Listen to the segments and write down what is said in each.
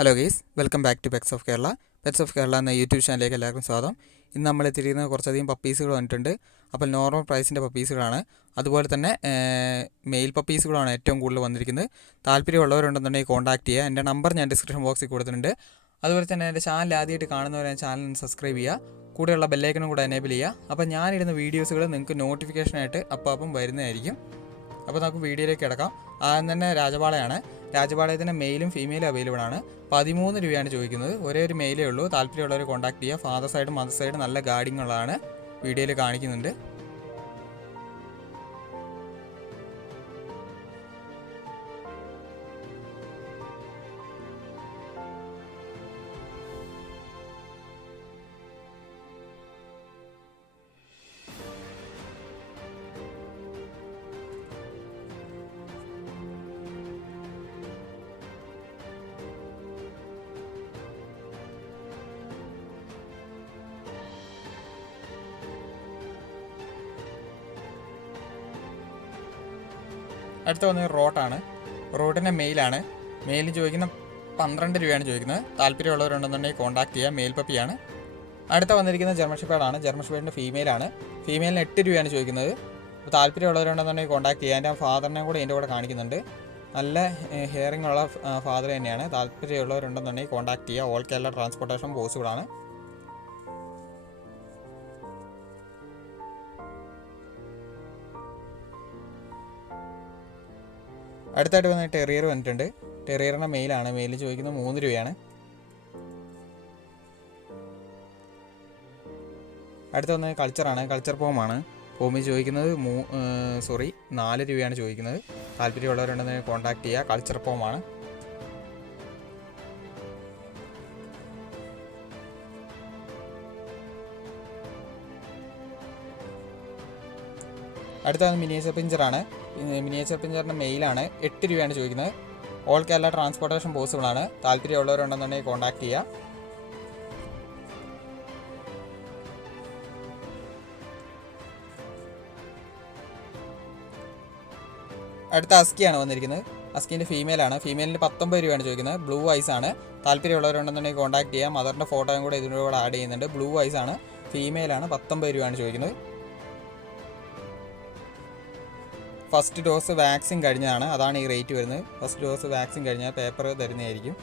Hello guys, welcome back to pets of Kerala. Pets of Kerala എന്ന YouTube ചാനലിലേക്ക് എല്ലാവർക്കും സ്വാഗതം. ഇന്ന് നമ്മൾ എത്തിയിരിക്കുന്ന കുറച്ചധികം പപ്പീസുകൾ വന്നിട്ടുണ്ട്. അപ്പോൾ നോർമൽ പ്രൈസിൻ്റെ പപ്പീസുകളാണ്. അതുപോലെ തന്നെ മെയിൽ പപ്പീസുകളാണ് ഏറ്റവും കൂടുതൽ വന്നിരിക്കുന്നത്. താല്പര്യമുള്ളവരുണ്ടെന്നുണ്ടെങ്കിൽ കോൺടാക്ട് ചെയ്യുക. എൻ്റെ നമ്പർ ഞാൻ ഡിസ്ക്രിപ്ഷൻ ബോക്സിൽ കൊടുത്തിട്ടുണ്ട്. അതുപോലെ തന്നെ എൻ്റെ ചാനൽ ആദ്യമായിട്ട് കാണുന്നവരെ ചാനൽ സബ്സ്ക്രൈബ് ചെയ്യുക. കൂടെയുള്ള ബെല്ലൈക്കനും കൂടെ എനേബിൾ ചെയ്യുക. അപ്പോൾ ഞാനിടുന്ന വീഡിയോസുകൾ നിങ്ങൾക്ക് നോട്ടിഫിക്കേഷനായിട്ട് അപ്പം വരുന്നതായിരിക്കും. അപ്പോൾ നമുക്ക് വീഡിയോയിലേക്ക് കിടക്കാം. ആദ്യം തന്നെ രാജപാളയത്തിന് മെയിലും ഫീമെയിലും അവൈലബിൾ ആണ്. 13 രൂപയാണ് ചോദിക്കുന്നത്. ഒരേ ഒരു മെയിലേ ഉള്ളൂ. താല്പര്യമുള്ളവർ കോൺടാക്ട് ചെയ്യുക. ഫാദർ സൈഡ് മദർ സൈഡ് നല്ല ഗാർഡിങ്ങുള്ളതാണ്. വീഡിയോയിൽ കാണിക്കുന്നുണ്ട്. അടുത്ത വന്നത് റോട്ടാണ്. റോട്ടിൻ്റെ മെയിലാണ്. മെയിലിന് ചോദിക്കുന്ന 12 രൂപയാണ് ചോദിക്കുന്നത്. താല്പര്യമുള്ളവരുണ്ടെന്നുണ്ടെങ്കിൽ കോൺടാക്ട് ചെയ്യുക. മെയിൽ പപ്പിയാണ്. അടുത്ത വന്നിരിക്കുന്നത് ജർമ്മൻ ഷെപ്പേർഡാണ്. ജർമ്മൻ ഷെപ്പേർഡിൻ്റെ ഫീമെയിലാണ്. ഫീമെയിലിന് 8 രൂപയാണ് ചോദിക്കുന്നത്. അപ്പോൾ താല്പര്യമുള്ളവരുണ്ടെന്നുണ്ടെങ്കിൽ കോൺടാക്ട് ചെയ്യുക. എൻ്റെ ഫാദറിനെ കൂടെ എൻ്റെ കൂടെ കാണിക്കുന്നുണ്ട്. നല്ല ഹിയറിംഗ് ഉള്ള ഫാദർ തന്നെയാണ്. താല്പര്യമുള്ളവരുണ്ടെന്നുണ്ടെങ്കിൽ കോൺടാക്ട് ചെയ്യുക. ഓൾ കേരള ട്രാൻസ്പോർട്ടേഷൻ പോസിബിളാണ്. അടുത്തായിട്ട് വന്ന ടെറിയർ വന്നിട്ടുണ്ട്. ടെറിയറിൻ്റെ മെയിലാണ്. മെയിലിൽ ചോദിക്കുന്നത് 3 രൂപയാണ്. അടുത്ത വന്നത് കൾച്ചറാണ്. കൾച്ചർ പോമാണ്. പോമിൽ ചോദിക്കുന്നത് 4 രൂപയാണ് ചോദിക്കുന്നത്. താല്പര്യമുള്ളവരുണ്ടെന്ന് കോൺടാക്ട് ചെയ്യുക. കൾച്ചർ പോമാണ്. അടുത്തത് മിനിയേച്ചർ പിഞ്ചറാണ്. മിനിയേച്ചർ പിഞ്ചറിൻ്റെ മെയിലാണ്. 8 രൂപയാണ് ചോദിക്കുന്നത്. ഓൾ കേരള ട്രാൻസ്പോർട്ടേഷൻ പോസിബിളാണ്. താല്പര്യമുള്ളവരുണ്ടെന്നുണ്ടെങ്കിൽ കോൺടാക്ട് ചെയ്യുക. അടുത്ത അസ്കിയാണ് വന്നിരിക്കുന്നത്. അസ്കിൻ്റെ ഫീമെയിലാണ്. ഫീമെയിലിന് 19 രൂപയാണ് ചോദിക്കുന്നത്. ബ്ലൂ ഐസ് ആണ്. താല്പര്യമുള്ളവരുണ്ടെന്നുണ്ടെങ്കിൽ കോൺടാക്ട് ചെയ്യുക. മദറിൻ്റെ ഫോട്ടോയും കൂടെ ഇതിൻ്റെ കൂടെ ആഡ് ചെയ്യുന്നുണ്ട്. ബ്ലൂ ഐസ് ആണ്. ഫീമെയിലാണ്. 19 രൂപയാണ് ചോദിക്കുന്നത്. ഫസ്റ്റ് ഡോസ് വാക്സിൻ കഴിഞ്ഞതാണ്. അതാണ് ഈ റേറ്റ് വരുന്നത്. ഫസ്റ്റ് ഡോസ് വാക്സിൻ കഴിഞ്ഞാൽ പേപ്പർ തരുന്നതായിരിക്കും.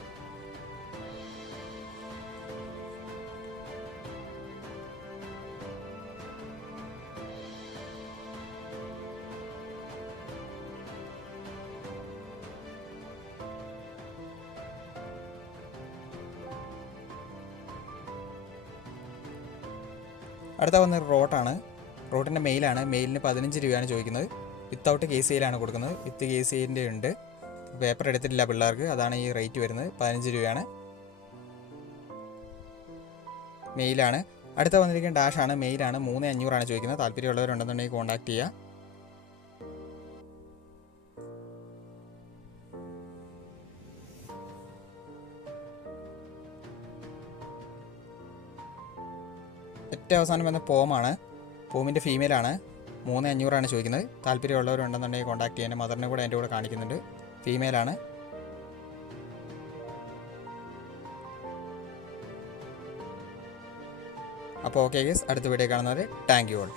അടുത്ത വന്നത് റോട്ടാണ്. റോട്ടിൻ്റെ മെയിലാണ്. മെയിലിന് 15 രൂപയാണ് ചോദിക്കുന്നത്. വിത്തൗട്ട് KCയിലാണ് കൊടുക്കുന്നത്. വിത്ത് KCൻ്റെ ഉണ്ട്. പേപ്പർ എടുത്തിട്ടില്ല പിള്ളേർക്ക്. അതാണ് ഈ റേറ്റ് വരുന്നത്. 15 രൂപയാണ്. മെയിലാണ്. അടുത്ത വന്നിരിക്കുന്ന ഡാഷാണ്. മെയിലാണ്. 3500 ചോദിക്കുന്നത്. താല്പര്യമുള്ളവരുണ്ടെന്നുണ്ടെങ്കിൽ കോൺടാക്ട് ചെയ്യുക. ഏറ്റവും അവസാനം വന്ന പോമാണ്. പോമിൻ്റെ ഫീമെയിലാണ്. 3500 ചോദിക്കുന്നത്. താല്പര്യമുള്ളവരുണ്ടെന്നുണ്ടെങ്കിൽ കോൺടാക്ട് ചെയ്യാൻ. മദറിനെ കൂടെ എൻ്റെ കൂടെ കാണിക്കുന്നുണ്ട്. ഫീമെയിലാണ്. അപ്പോൾ ഓക്കെ ഗൈസ്, അടുത്ത വീഡിയോ കാണുന്നവരെ താങ്ക് യു ഓൾ.